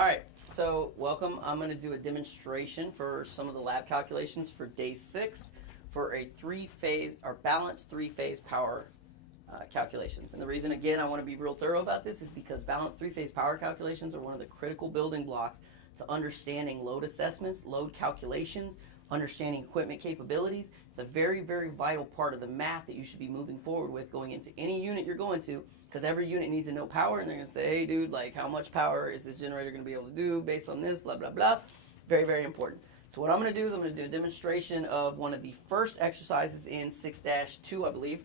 All right, so welcome. I'm going to do a demonstration for some of the lab calculations for day 6 for a three-phase or balanced three-phase power calculations. And the reason, again, I want to be real thorough about this is because balanced three-phase power calculations are one of the critical building blocks to understanding load assessments, load calculations, understanding equipment capabilities. It's a very, very vital part of the math that you should be moving forward with going into any unit you're going to, because every unit needs to know power, and they're going to say, hey, dude, like, how much power is this generator going to be able to do based on this, blah, blah, blah. Very, very important. So what I'm going to do is I'm going to do a demonstration of one of the first exercises in 6-2, I believe,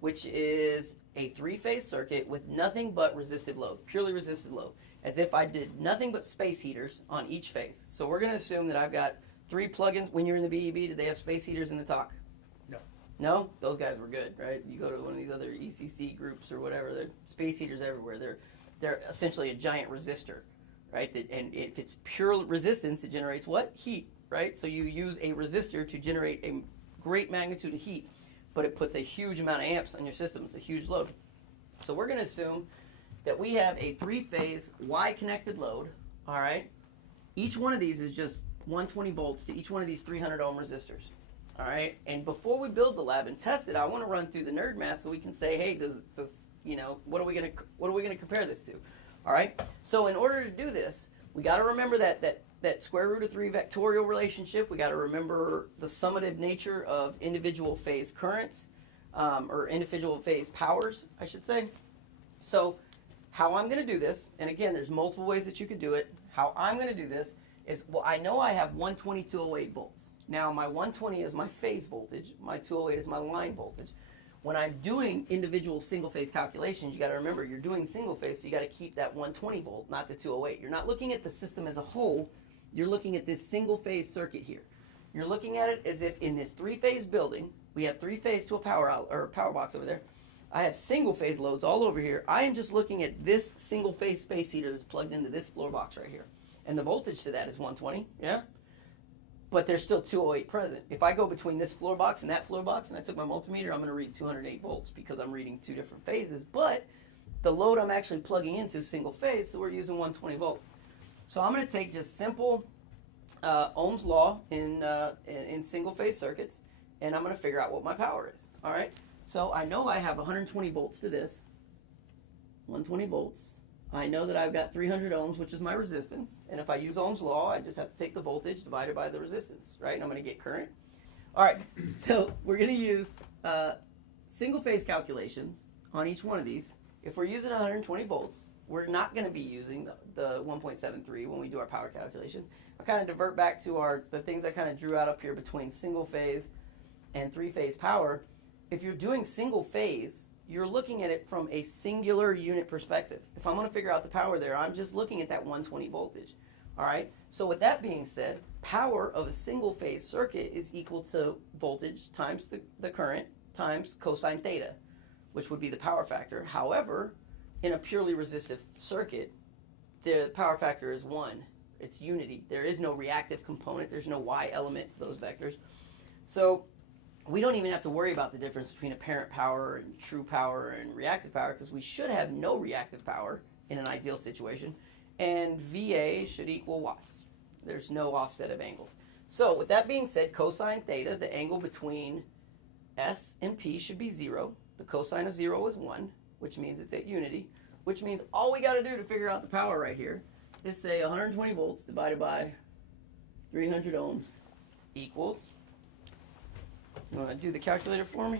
which is a three-phase circuit with nothing but resistive load, purely resistive load, as if I did nothing but space heaters on each phase. So we're going to assume that I've got 3 plugins. When you're in the BEB, did they have space heaters in the talk? No. No? Those guys were good, right? You go to one of these other ECC groups or whatever, they're space heaters everywhere. They're essentially a giant resistor, right? And if it's pure resistance, it generates what? Heat, right? So you use a resistor to generate a great magnitude of heat, but it puts a huge amount of amps on your system. It's a huge load. So we're going to assume that we have a three-phase Y-connected load, all right? Each one of these is just 120 volts to each one of these 300 ohm resistors. All right, and before we build the lab and test it, I want to run through the nerd math so we can say, hey, does you know, what are we gonna compare this to? All right, so in order to do this, we got to remember that square root of 3 vectorial relationship. We got to remember the summative nature of individual phase currents, or individual phase powers, I should say. So how I'm going to do this, and again, there's multiple ways that you could do it. How I'm going to do this is, well, I know I have 120, 208 volts. Now, my 120 is my phase voltage. My 208 is my line voltage. When I'm doing individual single-phase calculations, you got to remember, you're doing single-phase, so you got to keep that 120 volt, not the 208. You're not looking at the system as a whole. You're looking at this single-phase circuit here. You're looking at it as if in this three-phase building, we have three-phase to a power box over there. I have single-phase loads all over here. I am just looking at this single-phase space heater that's plugged into this floor box right here. And the voltage to that is 120, yeah? But there's still 208 present. If I go between this floor box and that floor box and I took my multimeter, I'm going to read 208 volts because I'm reading 2 different phases. But the load I'm actually plugging into is single phase, so we're using 120 volts. So I'm going to take just simple Ohm's law in single phase circuits, and I'm going to figure out what my power is. All right? So I know I have 120 volts to this, 120 volts. I know that I've got 300 ohms, which is my resistance. And if I use Ohm's law, I just have to take the voltage divided by the resistance, right? And I'm going to get current. All right, so we're going to use single-phase calculations on each one of these. If we're using 120 volts, we're not going to be using the 1.73 when we do our power calculation. I'll kind of divert back to the things I kind of drew out up here between single-phase and three-phase power. If you're doing single-phase, you're looking at it from a singular unit perspective. If I'm going to figure out the power there, I'm just looking at that 120 voltage. All right? So with that being said, power of a single-phase circuit is equal to voltage times the current times cosine theta, which would be the power factor. However, in a purely resistive circuit, the power factor is 1. It's unity. There is no reactive component. There's no Y element to those vectors. So we don't even have to worry about the difference between apparent power and true power and reactive power, because we should have no reactive power in an ideal situation, and VA should equal watts. There's no offset of angles. So with that being said, cosine theta, the angle between S and P, should be 0. The cosine of 0 is 1, which means it's at unity, which means all we got to do to figure out the power right here is say 120 volts divided by 300 ohms equals, you want to do the calculator for me?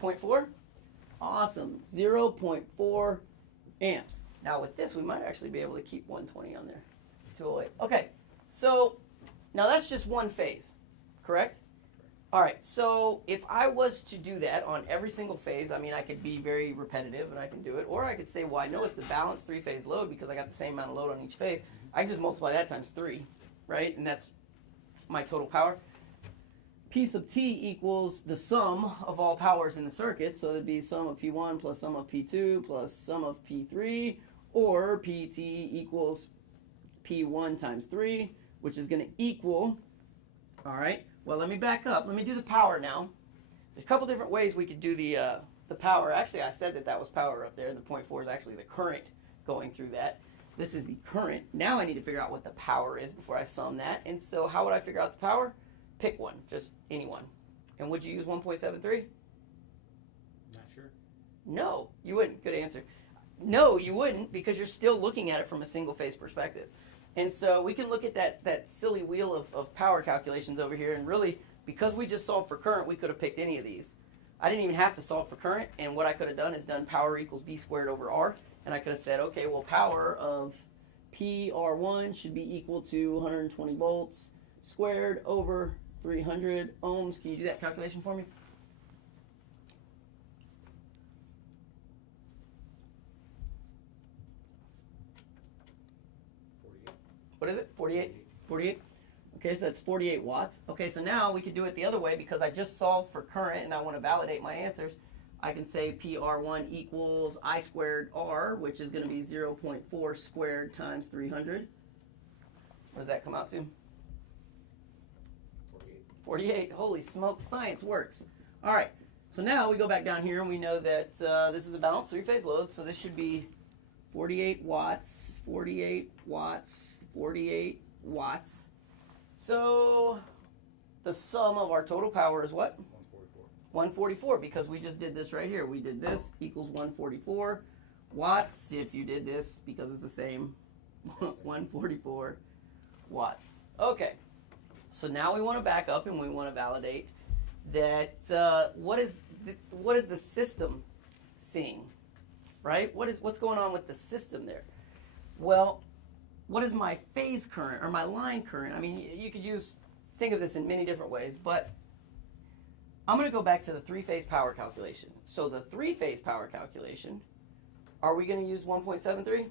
0.4. 0.4? Awesome. 0.4 amps. Now with this, we might actually be able to keep 120 on there. 208. Okay, so now that's just one phase, correct? All right, so if I was to do that on every single phase, I mean, I could be very repetitive and I can do it, or I could say, well, I know it's a balanced three-phase load because I got the same amount of load on each phase. I can just multiply that times 3, right? And that's my total power. P sub T equals the sum of all powers in the circuit. So it'd be sum of P1 plus sum of P2 plus sum of P3, or PT equals P1 times 3, which is going to equal, all right, well, let me back up. Let me do the power now. There's a couple different ways we could do the the power. Actually, I said that was power up there. The 0.4 is actually the current going through that. This is the current. Now I need to figure out what the power is before I sum that. And so how would I figure out the power? Pick one, just any one. And would you use 1.73? Not sure. No, you wouldn't. Good answer. No, you wouldn't, because you're still looking at it from a single phase perspective. And so we can look at that silly wheel of power calculations over here, and really, because we just solved for current, we could have picked any of these. I didn't even have to solve for current, and what I could have done is done power equals V squared over R, and I could have said, okay, well, power of PR1 should be equal to 120 volts squared over 300 ohms. Can you do that calculation for me? What is it? 48? 48? Okay, so that's 48 watts. Okay, so now we could do it the other way, because I just solved for current and I want to validate my answers. I can say PR1 equals I squared R, which is going to be 0.4 squared times 300. What does that come out to? 48. 48. Holy smoke, science works. All right, so now we go back down here and we know that this is a balanced three-phase load, so this should be 48 watts, 48 watts, 48 watts. So the sum of our total power is what? 144. 144, because we just did this right here. We did this equals 144 watts. If you did this, because it's the same, 144 watts. Okay, so now we want to back up and we want to validate that what is the system seeing, right? What's going on with the system there? Well, what is my phase current or my line current? I mean, you could think of this in many different ways, but I'm going to go back to the three-phase power calculation. So the three-phase power calculation, are we going to use 1.73?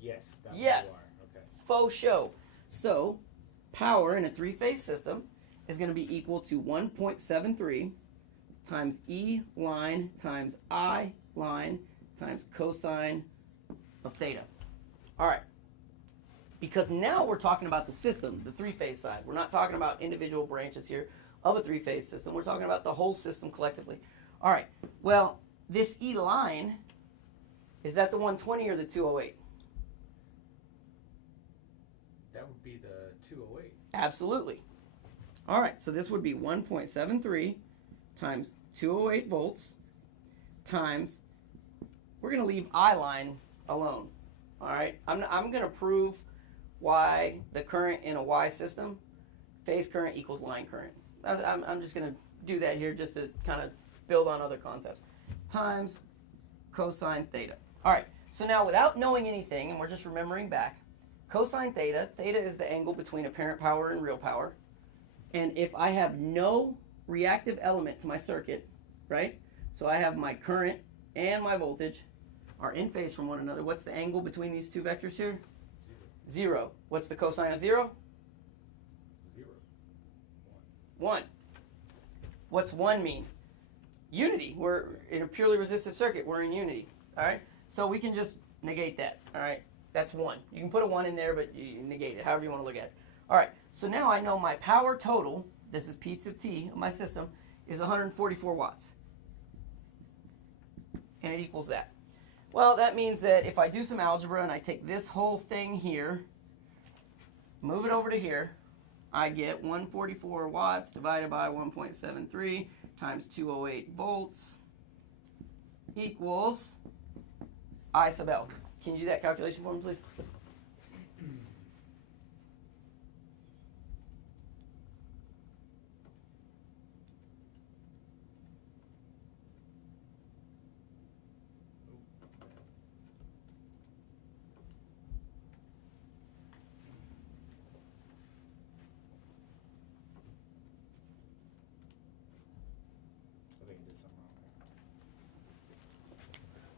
Yes. Yes. Okay. Faux show. So power in a three-phase system is going to be equal to 1.73 times E line times I line times cosine of theta. All right. Because now we're talking about the system, the three-phase side. We're not talking about individual branches here of a three-phase system. We're talking about the whole system collectively. All right. Well, this E line, is that the 120 or the 208? That would be the 208. Absolutely. All right. So this would be 1.73 times 208 volts times, we're going to leave I line alone. All right. I'm going to prove why the current in a Y system, phase current equals line current. I'm just going to do that here just to kind of build on other concepts. Times cosine theta. All right, so now without knowing anything, and we're just remembering back, cosine theta, theta is the angle between apparent power and real power. And if I have no reactive element to my circuit, right, so I have my current and my voltage are in phase from one another, what's the angle between these two vectors here? 0. What's the cosine of 0? 0. 1. What's 1 mean? Unity. We're in a purely resistive circuit. We're in unity. All right? So we can just negate that. All right? That's 1. You can put a 1 in there, but you negate it, however you want to look at it. All right. So now I know my power total, this is P sub T of my system, is 144 watts. And it equals that. Well, that means that if I do some algebra and I take this whole thing here, move it over to here, I get 144 watts divided by 1.73 times 208 volts equals I sub L. Can you do that calculation for me, please?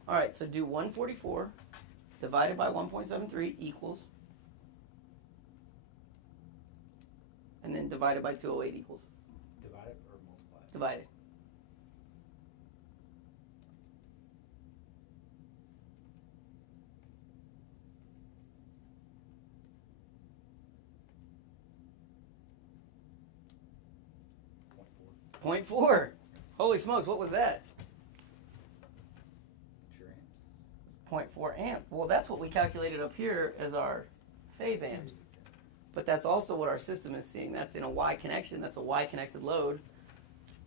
All right, so do 144 divided by 1.73 equals, and then divided by 208 equals. Divided or multiplied? Divided. .4. Holy smokes, what was that? 0.4 amp. Well, that's what we calculated up here as our phase amps. But that's also what our system is seeing. That's in a Y connection. That's a Y connected load,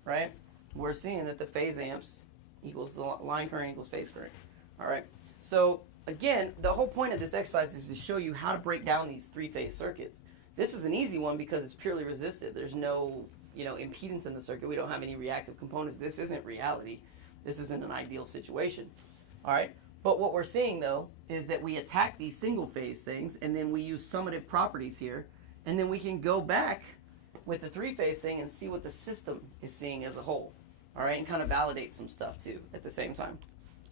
right? We're seeing that the phase amps equals the line current equals phase current. All right. So again, the whole point of this exercise is to show you how to break down these three-phase circuits. This is an easy one because it's purely resistive. There's no, impedance in the circuit. We don't have any reactive components. This isn't reality. This isn't an ideal situation. All right. But what we're seeing, though, is that we attack these single-phase things, and then we use summative properties here, and then we can go back with the three-phase thing and see what the system is seeing as a whole, all right, and kind of validate some stuff, too, at the same time.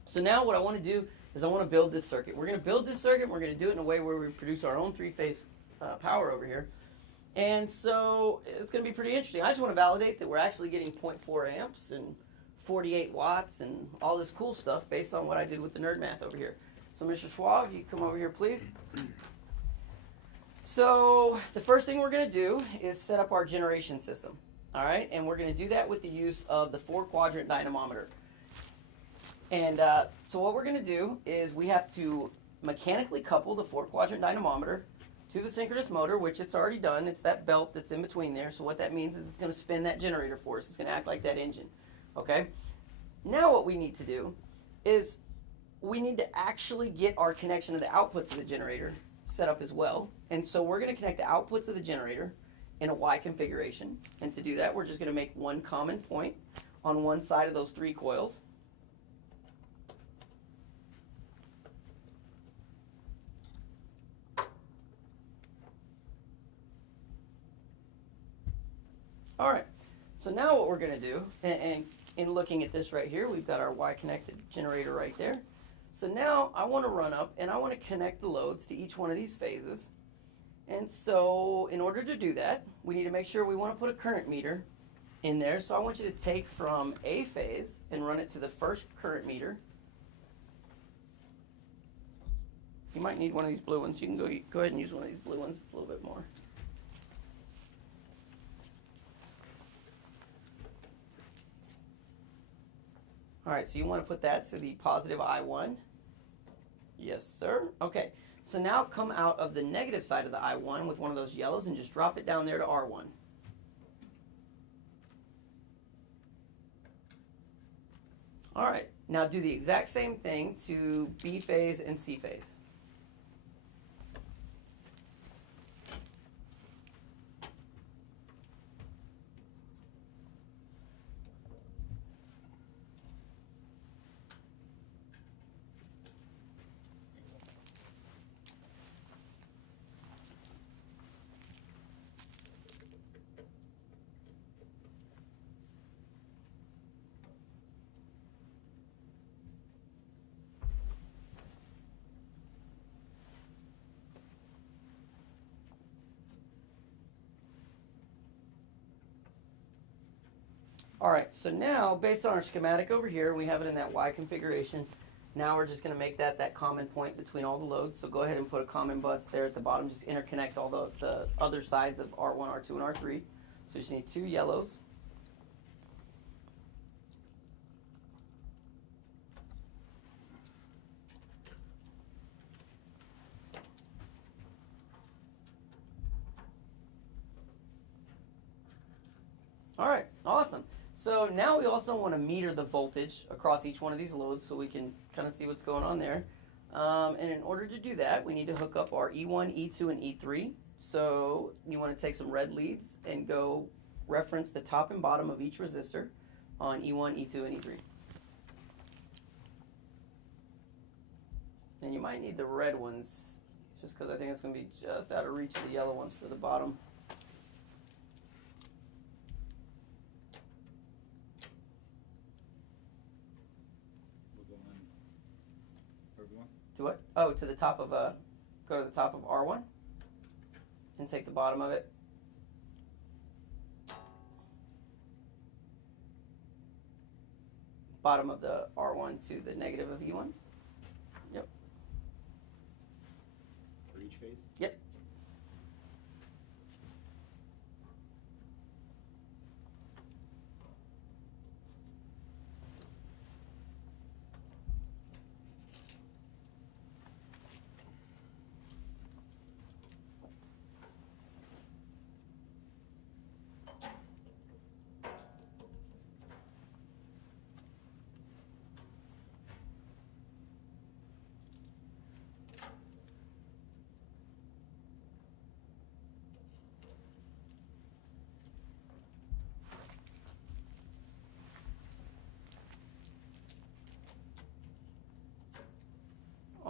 So now what I want to do is I want to build this circuit. We're going to build this circuit, and we're going to do it in a way where we produce our own three-phase power over here. And so it's going to be pretty interesting. I just want to validate that we're actually getting 0.4 amps and 48 watts and all this cool stuff based on what I did with the nerd math over here. So Mr. Schwab, you come over here, please. So the first thing we're going to do is set up our generation system. All right, and we're going to do that with the use of the 4-quadrant dynamometer. And so what we're going to do is we have to mechanically couple the 4-quadrant dynamometer to the synchronous motor, which it's already done. It's that belt that's in between there. So what that means is it's going to spin that generator for us. It's going to act like that engine. Okay? Now what we need to do is we need to actually get our connection of the outputs of the generator set up as well. And so we're going to connect the outputs of the generator in a Y configuration. And to do that, we're just going to make one common point on one side of those 3 coils. All right, so now what we're going to do, and in looking at this right here, we've got our Y-connected generator right there. So now I want to run up and I want to connect the loads to each one of these phases. And so in order to do that, we need to make sure we want to put a current meter in there. So I want you to take from A phase and run it to the first current meter. You might need one of these blue ones. You can go ahead and use one of these blue ones. It's a little bit more. All right, so you want to put that to the positive I1. Yes, sir. Okay, so now come out of the negative side of the I1 with one of those yellows and just drop it down there to R1. All right, now do the exact same thing to B phase and C phase. All right, so now based on our schematic over here, we have it in that Y configuration. Now we're just going to make that common point between all the loads. So go ahead and put a common bus there at the bottom. Just interconnect all the other sides of R1, R2, and R3. So you just need 2 yellows. All right, awesome. So now we also want to meter the voltage across each one of these loads so we can kind of see what's going on there. And in order to do that, we need to hook up our E1, E2, and E3. So you want to take some red leads and go reference the top and bottom of each resistor on E1, E2, and E3. And you might need the red ones just because I think it's going to be just out of reach of the yellow ones for the bottom. To what? Oh, to the top of go to the top of R1 and take the bottom of it. Bottom of the R1 to the negative of E1. Yep. For each phase? Yep.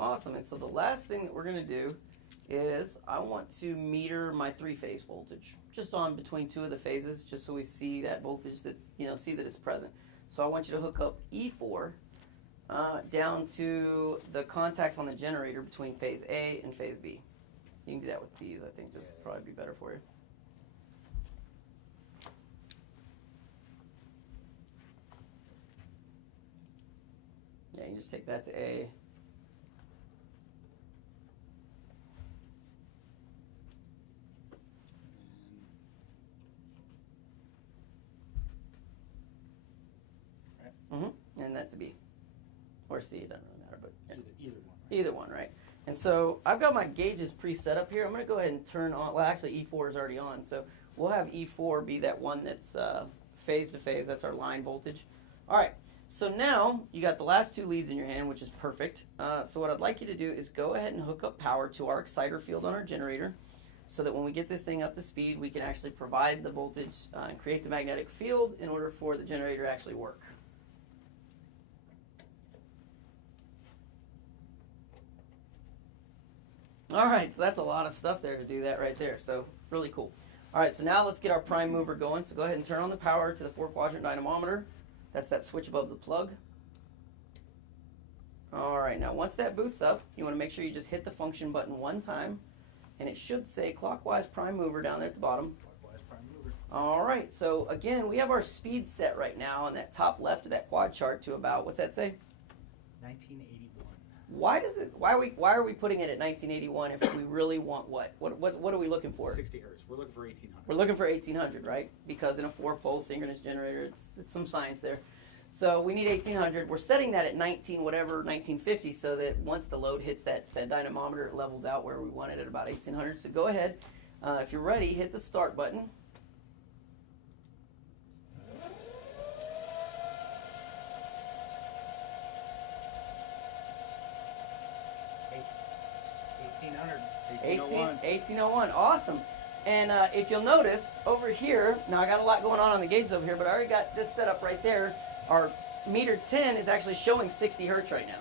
awesome. And so the last thing that we're going to do is I want to meter my three-phase voltage just on between two of the phases, just so we see that voltage, that see that it's present. So I want you to hook up E4 down to the contacts on the generator between phase A and phase B. You can do that with these. I think this would probably be better for you. Yeah, you can just take that to A. And that to B. Or C, it doesn't really matter, but yeah. Either one. Right? Either one, right? And so I've got my gauges pre-set up here. I'm going to go ahead and turn on, well actually E4 is already on, so we'll have E4 be that one that's phase to phase, that's our line voltage. Alright, so now you got the last two leads in your hand, which is perfect. So what I'd like you to do is go ahead and hook up power to our exciter field on our generator, so that when we get this thing up to speed, we can actually provide the voltage and create the magnetic field in order for the generator to actually work. Alright, so that's a lot of stuff there to do that right there, so really cool. Alright, so now let's get our prime mover going. So go ahead and turn on the power to the 4-quadrant dynamometer. That's that switch above the plug. Alright, now once that boots up, you want to make sure you just hit the function button one time, and it should say clockwise prime mover down there at the bottom. Clockwise prime mover. Alright, so again, we have our speed set right now on that top left of that quad chart to about, what's that say? 1981. Why are we putting it at 1981 if we really want what? What are we looking for? 60 hertz. We're looking for 1800. We're looking for 1800, right? Because in a 4-pole synchronous generator, it's some science there. So we need 1800. We're setting that at 1950, so that once the load hits that dynamometer, it levels out where we want it at about 1800. So go ahead, if you're ready, hit the start button. $1801. 1801, awesome. And if you'll notice, over here, now I got a lot going on the gauges over here, but I already got this set up right there. Our meter 10 is actually showing 60 hertz right now.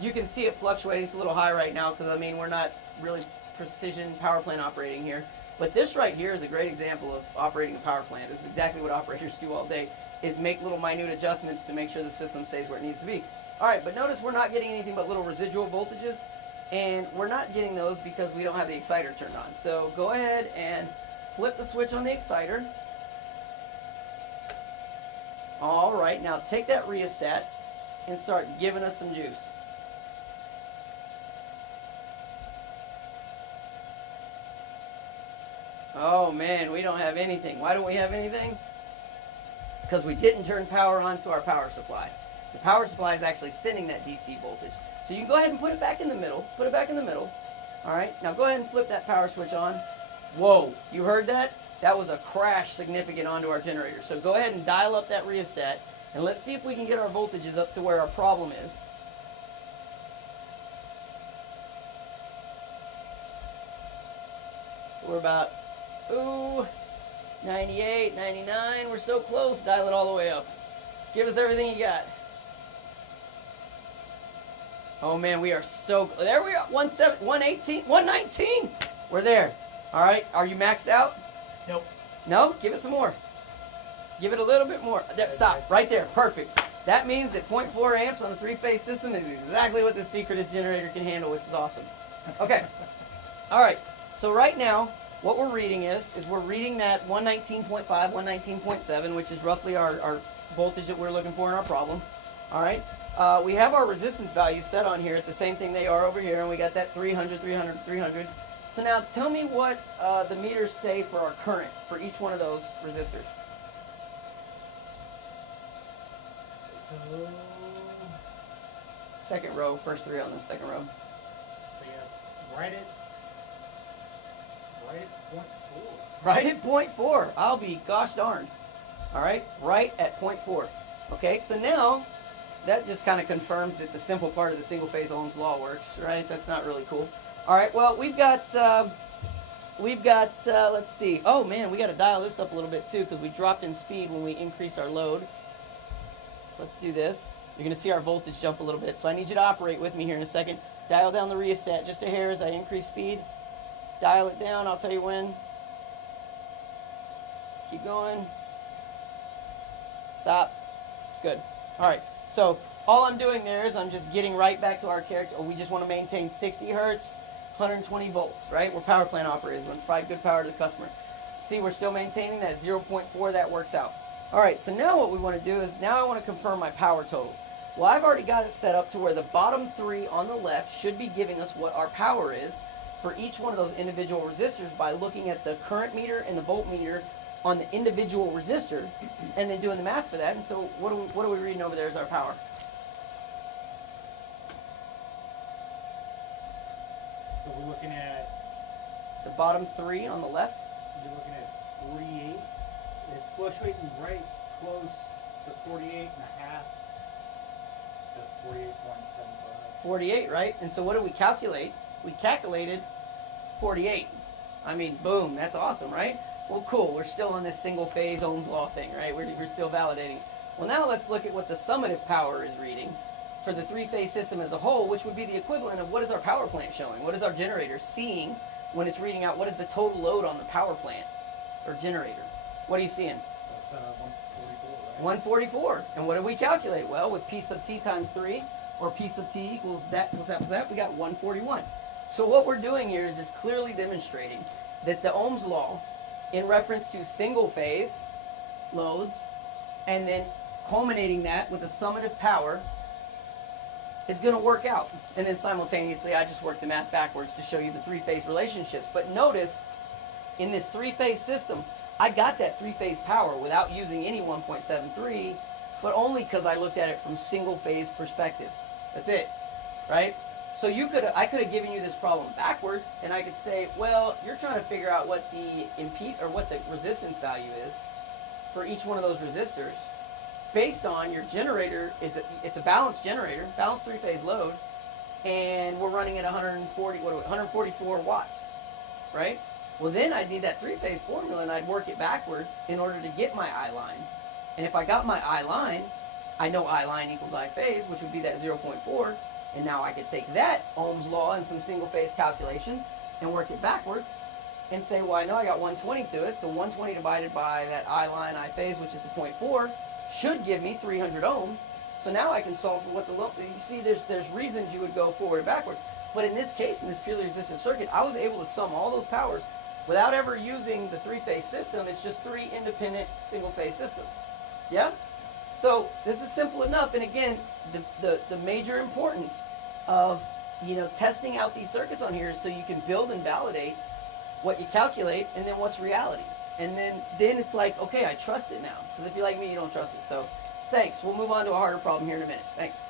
You can see it fluctuating. It's a little high right now because, I mean, we're not really precision power plant operating here. But this right here is a great example of operating a power plant. This is exactly what operators do all day, is make little minute adjustments to make sure the system stays where it needs to be. All right, but notice we're not getting anything but little residual voltages. And we're not getting those because we don't have the exciter turned on. So go ahead and flip the switch on the exciter. All right, now take that rheostat and start giving us some juice. Oh man, we don't have anything. Why don't we have anything? Because we didn't turn power on to our power supply. The power supply is actually sending that DC voltage. So you can go ahead and put it back in the middle. Put it back in the middle. All right, now go ahead and flip that power switch on. Whoa, you heard that? That was a crash significant onto our generator. So go ahead and dial up that rheostat, and let's see if we can get our voltages up to where our problem is. So we're about, 98, 99. We're so close. Dial it all the way up. Give us everything you got. Oh man, we are so, there we are, 118, 119. We're there. All right, are you maxed out? Nope. No? Give it some more. Give it a little bit more. There, stop, right there, perfect. That means that 0.4 amps on a 3-phase system is exactly what the Secretus generator can handle, which is awesome. Okay, all right, so right now, what we're reading is we're reading that 119.5, 119.7, which is roughly our voltage that we're looking for in our problem. All right. We have our resistance values set on here at the same thing they are over here, and we got that 300, 300, 300. So now tell me what the meters say for our current for each one of those resistors. So, Second row, first three on the second row. so yeah, right at 0.4. Right at 0.4. I'll be gosh darned. All right, right at 0.4. Okay, so now that just kind of confirms that the simple part of the single-phase Ohm's law works, right? That's not really cool. All right, well, we've got, let's see. Oh, man, we got to dial this up a little bit, too, because we dropped in speed when we increased our load. So let's do this. you're going to see our voltage jump a little bit. So I need you to operate with me here in a second. Dial down the rheostat just a hair as I increase speed. Dial it down, I'll tell you when. Keep going. Stop. It's good. All right, so all I'm doing there is I'm just getting right back to our character. We just want to maintain 60 hertz, 120 volts, right? We're power plant operators. We want to provide good power to the customer. See, we're still maintaining that 0.4. That works out. All right, so now what we want to do is now I want to confirm my power totals. Well, I've already got it set up to where the bottom 3 on the left should be giving us what our power is for each one of those individual resistors by looking at the current meter and the voltmeter on the individual resistor and then doing the math for that. And so what are we reading over there as our power? So we're looking at, The bottom 3 on the left? you're looking at 48. It's fluctuating right close to 48 and a half to 48.75. 48, right? And so what did we calculate? We calculated 48. I mean, boom, that's awesome, right? Well, cool, we're still on this single phase Ohm's law thing, right? We're still validating. Well, now let's look at what the summative power is reading for the 3-phase system as a whole, which would be the equivalent of what is our power plant showing? What is our generator seeing when it's reading out what is the total load on the power plant or generator? What are you seeing? That's 144, right? 144. And what did we calculate? Well, with P sub T times 3, or P sub T equals that, we got 141. So what we're doing here is just clearly demonstrating that the Ohm's law, in reference to single phase loads, and then culminating that with a summative power, is going to work out. And then simultaneously, I just worked the math backwards to show you the 3-phase relationships. But notice, in this 3-phase system, I got that 3-phase power without using any 1.73, but only because I looked at it from single-phase perspectives. That's it, right? So I could have given you this problem backwards, and I could say, well, you're trying to figure out what the what the resistance value is for each one of those resistors, based on your generator it's a balanced generator, balanced 3-phase load, and we're running at 144 watts, right? Well, then I'd need that 3-phase formula, and I'd work it backwards in order to get my I line. And if I got my I line, I know I line equals I phase, which would be that 0.4. And now I could take that Ohm's law and some single phase calculations and work it backwards and say, well, I know I got 120 to it, so 120 divided by that I line, I phase, which is the 0.4, should give me 300 ohms. So now I can solve for what the load, you see there's reasons you would go forward and backward. But in this case, in this purely resistive circuit, I was able to sum all those powers without ever using the 3-phase system. It's just 3 independent single phase systems. Yeah? So this is simple enough, and again, the major importance of testing out these circuits on here is so you can build and validate what you calculate and then what's reality. And then it's like, okay, I trust it now. Because if you're like me, you don't trust it. So thanks. We'll move on to a harder problem here in a minute. Thanks.